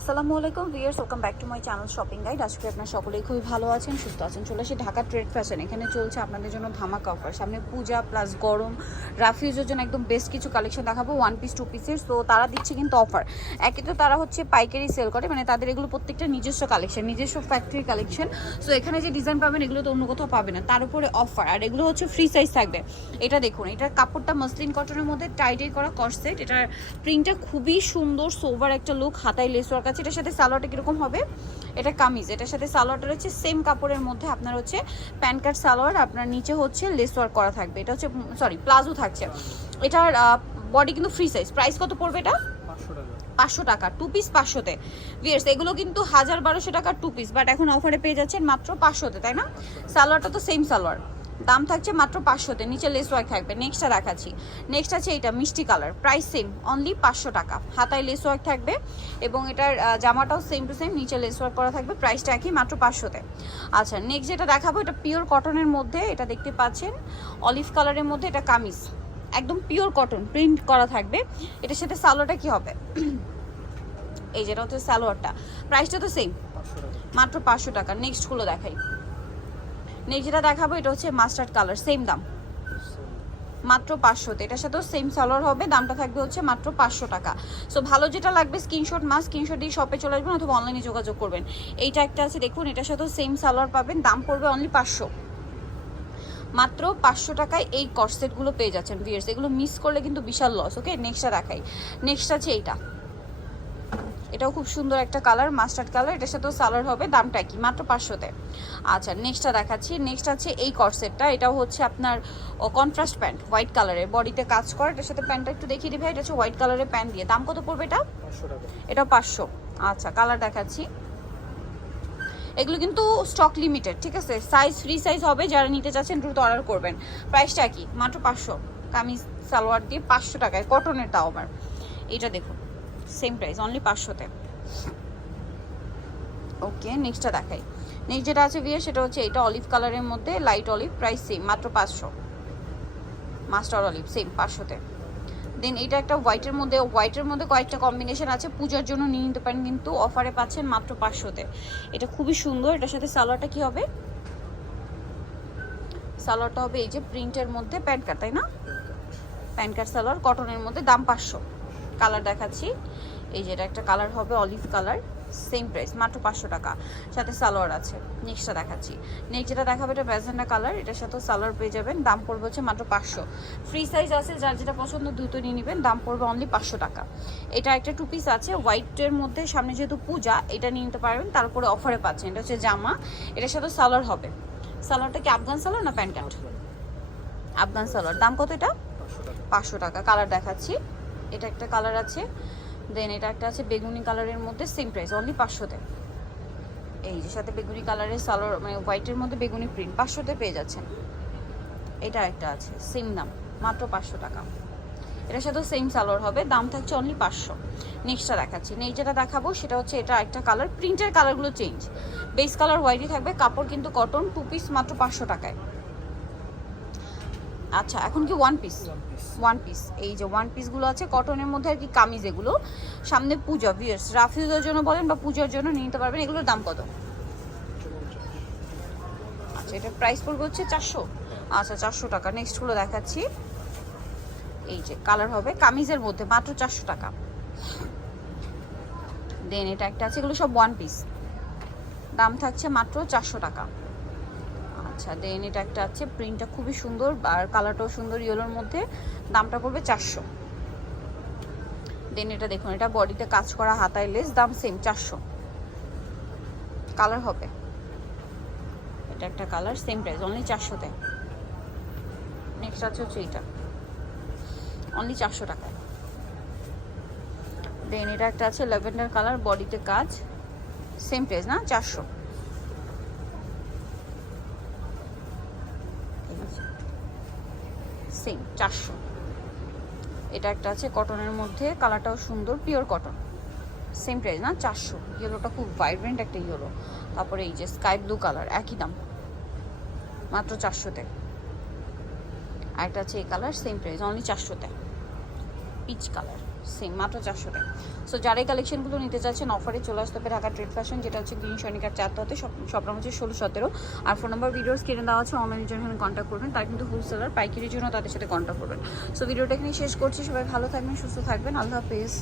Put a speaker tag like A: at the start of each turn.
A: আসসালামু আলাইকুম viewers welcome back to my channel shopping guide. আজকে আপনার সকলেই খুবই ভালো আছেন, সুস্থ আছেন। চলে আসি ঢাকা ট্রেড ফ্যাশন। এখানে চলছে আপনাদের জন্য ধামাকা অফার সামনে পূজা প্লাস গরম, রাফিউজের জন্য একদম বেস্ট কিছু কালেকশন দেখাবো ওয়ান পিস টু পিসের তো তারা দিচ্ছে কিন্তু অফার একে তো তারা হচ্ছে পাইকারি সেল করে মানে তাদের এগুলো প্রত্যেকটা নিজস্ব কালেকশন নিজস্ব ফ্যাক্টরি কালেকশন সো এখানে যে ডিজাইন পাবেন, এগুলো তো অন্য কোথাও পাবে না। তার উপরে অফার আর এগুলো হচ্ছে ফ্রি সাইজ থাকবে। এটা দেখুন এটার কাপড়টা মসলিন কটনের মধ্যে টাইটাই করা কর্সেট এটার প্রিন্টটা খুবই সুন্দর সোভার একটা লুক হাতায় লেস আছে এটার সাথে সালোয়ারটা কীরকম হবে? এটা কামিজ। এটার সাথে সালোয়ারটা রয়েছে সেম কাপড়ের মধ্যে আপনার হচ্ছে প্যান্ট কার্ড সালোয়ার, আপনার নিচে হচ্ছে লেস ওয়ার্ক করা থাকবে। এটা হচ্ছে সরি প্লাজো থাকছে। এটার বডি কিন্তু ফ্রি সাইজ প্রাইস কত পড়বে এটা?
B: পাঁচশো টাকা।
A: Two piece পাঁচশোতে। ভিয়ার্স এগুলো কিন্তু হাজার বারোশো টাকার টু পিস বাট এখন অফারে পেয়ে যাচ্ছেন মাত্র পাঁচশোতে, তাই না? সালোয়ারটা তো সেম সালোয়ার। দাম থাকছে মাত্র পাঁচশোতে, নিচে লেস ওয়ার্ক থাকবে। নেক্সটটা দেখাচ্ছি। নেক্সট আছে এটা মিষ্টি কালার প্রাইস সেম অনলি পাঁচশো টাকা। হাতায় লেস ওয়ার্ক থাকবে এবং এটার জামাটাও সেম টু সেম নিচে লেস ওয়ার্ক করা থাকবে প্রাইসটা একই মাত্র পাঁচশোতে। আচ্ছা নেক্সট যেটা দেখাবো, এটা পিওর কটনের মধ্যে, এটা দেখতে পাচ্ছেন অলিভ কালারের মধ্যে এটা কামিজ। একদম পিওর কটন প্রিন্ট করা থাকবে। এটার সাথে সালোয়ারটা কি হবে? এই যেটা হচ্ছে সালোয়ারটা। প্রাইসটা তো সেম মাত্র পাঁচশো টাকা। নেক্সটগুলো দেখাই। নেক্সট যেটা দেখাবো, এটা হচ্ছে মাস্টার্ড কালার সেম দাম। মাত্র পাঁচশোতে, এটার সাথেও সেম সালোয়ার হবে, দামটা থাকবে হচ্ছে মাত্র পাঁচশো টাকা। সো ভালো যেটা লাগবে স্ক্রিনশট মাস স্ক্রিনশট দিয়ে শপে চলে আসবেন অথবা অনলাইনে যোগাযোগ করবেন। এইটা একটা আছে, দেখুন, এটার সাথেও সেম সালোয়ার পাবেন, দাম পড়বে অনলি পাঁচশো। মাত্র পাঁচশো টাকায় এই কর্সেটগুলো পেয়ে যাচ্ছেন ভিয়ার্স এগুলো মিস করলে কিন্তু বিশাল লস ওকে নেক্সটটা দেখাই। নেক্সট আছে এইটা। এটাও খুব সুন্দর একটা কালার মাস্টার্ড কালার এটার সাথেও সালার হবে দামটা কি মাত্র পাঁচশোতে। আচ্ছা নেক্সটটা দেখাচ্ছি নেক্সট আছে এই কর্সেটটা এটাও হচ্ছে আপনার কন্ট্রাস্ট প্যান্ট হোয়াইট কালারের বডিতে কাজ করে এটার সাথে প্যান্টটা একটু দেখিয়ে দিবে এটা হচ্ছে হোয়াইট কালারের প্যান্ট দিয়ে। দাম কত পড়বে এটা?
B: পাঁচশো
A: এটা পাঁচশো। আচ্ছা কালার দেখাচ্ছি। এগুলো কিন্তু স্টক লিমিটেড ঠিক আছে? সাইজ ফ্রি সাইজ হবে যারা নিতে চাচ্ছেন দ্রুত অর্ডার করবেন। প্রাইসটা কি মাত্র পাঁচশো। কামিজ সালোয়ার দিয়ে পাঁচশো টাকায় কটনের তাও আবার। এটা দেখুন। সেম প্রাইস অনলি পাঁচশোতে। ওকে নেক্সটটা দেখাই। নেক্সট যেটা আছে বিয়ে সেটা হচ্ছে এটা অলিভ কালারের মধ্যে লাইট অলিভ প্রাইস সেম মাত্র পাঁচশো। মাস্টার অলিভ সেম পাঁচশোতে। দেন এটা একটা হোয়াইটের মধ্যে হোয়াইটের মধ্যে কয়েকটা কম্বিনেশন আছে, পূজার জন্য নিয়ে নিতে পারেন, কিন্তু অফারে পাচ্ছেন মাত্র পাঁচশোতে। এটা খুবই সুন্দর, এটার সাথে সালোয়ারটা কি হবে? সালোয়ারটা হবে এই যে প্রিন্টের মধ্যে প্যান্ট কাট তাই না? প্যান্ট কাট সালোয়ার কটনের মধ্যে দাম পাঁচশো। কালার দেখাচ্ছি। এই যে এটা একটা কালার হবে, অলিভ কালার সেম প্রাইস মাত্র পাঁচশো টাকা। সাথে সালোয়ার আছে নেক্সটটা দেখাচ্ছি। নেক্সট যেটা দেখাবে, এটা ম্যাজেন্ডা কালার, এটার সাথেও সালোয়ার পেয়ে যাবেন, দাম পড়বে হচ্ছে মাত্র পাঁচশো। ফ্রি সাইজ আছে, যার যেটা পছন্দ দ্রুত নিয়ে নেবেন, দাম পড়বে অনলি পাঁচশো টাকা। এটা একটা টু পিস আছে হোয়াইটের মধ্যে, সামনে যেহেতু পূজা, এটা নিয়ে নিতে পারবেন, তারপরে অফারে পাচ্ছেন। এটা হচ্ছে জামা, এটার সাথে সালোয়ার হবে। সালোয়ারটা কি আফগান সালোয়ার না প্যান্ট কাট আফগান সালোয়ার। দাম কত এটা?
B: পাঁচশো টাকা।
A: কালার দেখাচ্ছি। এটা একটা কালার আছে দেন এটা একটা আছে বেগুনি কালারের মধ্যে সেম প্রাইস অনলি পাঁচশোতে। এই যে সাথে বেগুনি কালারের সালোয়ার মানে হোয়াইটের মধ্যে বেগুনি প্রিন্ট পাঁচশোতে পেয়ে যাচ্ছেন। এটা একটা আছে সেম দাম, মাত্র পাঁচশো টাকা। এটার সাথেও সেম সালোয়ার হবে, দাম থাকছে অনলি পাঁচশো। নেক্সটটা দেখাচ্ছি নেক্সট যেটা দেখাবো সেটা হচ্ছে এটা একটা কালার প্রিন্টের কালারগুলো চেঞ্জ বেস কালার হোয়াইটই থাকবে, কাপড় কিন্তু কটন টু পিস মাত্র পাঁচশো টাকায়। আচ্ছা এখন কি ওয়ান পিস
B: ওয়ান পিস
A: এই যে ওয়ান পিসগুলো আছে কটনের মধ্যে আর কি কামিজ এগুলো। সামনে পূজা ভিয়ার্স রাফিউজের জন্য বলেন বা পূজার জন্য নিয়ে নিতে পারবেন। এগুলোর দাম কত? আচ্ছা এটার প্রাইস পড়বে হচ্ছে চারশো। আচ্ছা চারশো টাকা। নেক্সট নেক্সটগুলো দেখাচ্ছি। এই যে কালার হবে কামিজের মধ্যে মাত্র চারশো টাকা। দেন এটা একটা আছে এগুলো সব ওয়ান পিস দাম থাকছে মাত্র চারশো টাকা। আচ্ছা দেন এটা একটা আছে প্রিন্টটা খুবই সুন্দর, আর কালারটাও সুন্দর ইয়েলোর মধ্যে, দামটা পড়বে চারশো। দেন এটা দেখুন, এটা বডিতে কাজ করা হাতায় লেস দাম সেম চারশো। কালার হবে। এটা একটা কালার সেম প্রাইস অনলি চারশোতে। নেক্সট আছে হচ্ছে এইটা। অনলি চারশো টাকায়। দেন এটা একটা আছে ল্যাভেন্ডার কালার বডিতে কাজ সেম প্রাইস না, চারশো ঠিক আছে সেম, চারশো। এটা একটা আছে কটনের মধ্যে, কালারটাও সুন্দর পিওর কটন সেম প্রাইস না? চারশো। ইয়েলোটা খুব ভাইব্রেন্ট একটা ইয়েলো তারপরে এই যে স্কাই ব্লু কালার একই দাম। মাত্র চারশোতে। আর একটা আছে এই কালার সেম প্রাইস অনলি চারশোতে। পিচ কালার সেম মাত্র চারশো টাকা। সো যারা এই কালেকশনগুলো নিতে চাচ্ছেন অফারে চলে আসতে হবে ঢাকা ট্রেড ফ্যাশন যেটা হচ্ছে গ্রিন সনিকার চারটাতে সব সব নাম হচ্ছে ষোলো, সতেরো। আর ফোন নাম্বার ভিডিওস কিনে দেওয়া আছে অনলাইনের জন্য এখানে কন্ট্যাক্ট করবেন। তার কিন্তু হোলসেলার পাইকারির জন্য তাদের সাথে কন্ট্যাক্ট করবেন। সো ভিডিওটা এখানে শেষ করছি। সবাই ভালো থাকবেন, সুস্থ থাকবেন। আল্লাহ হাফেজ।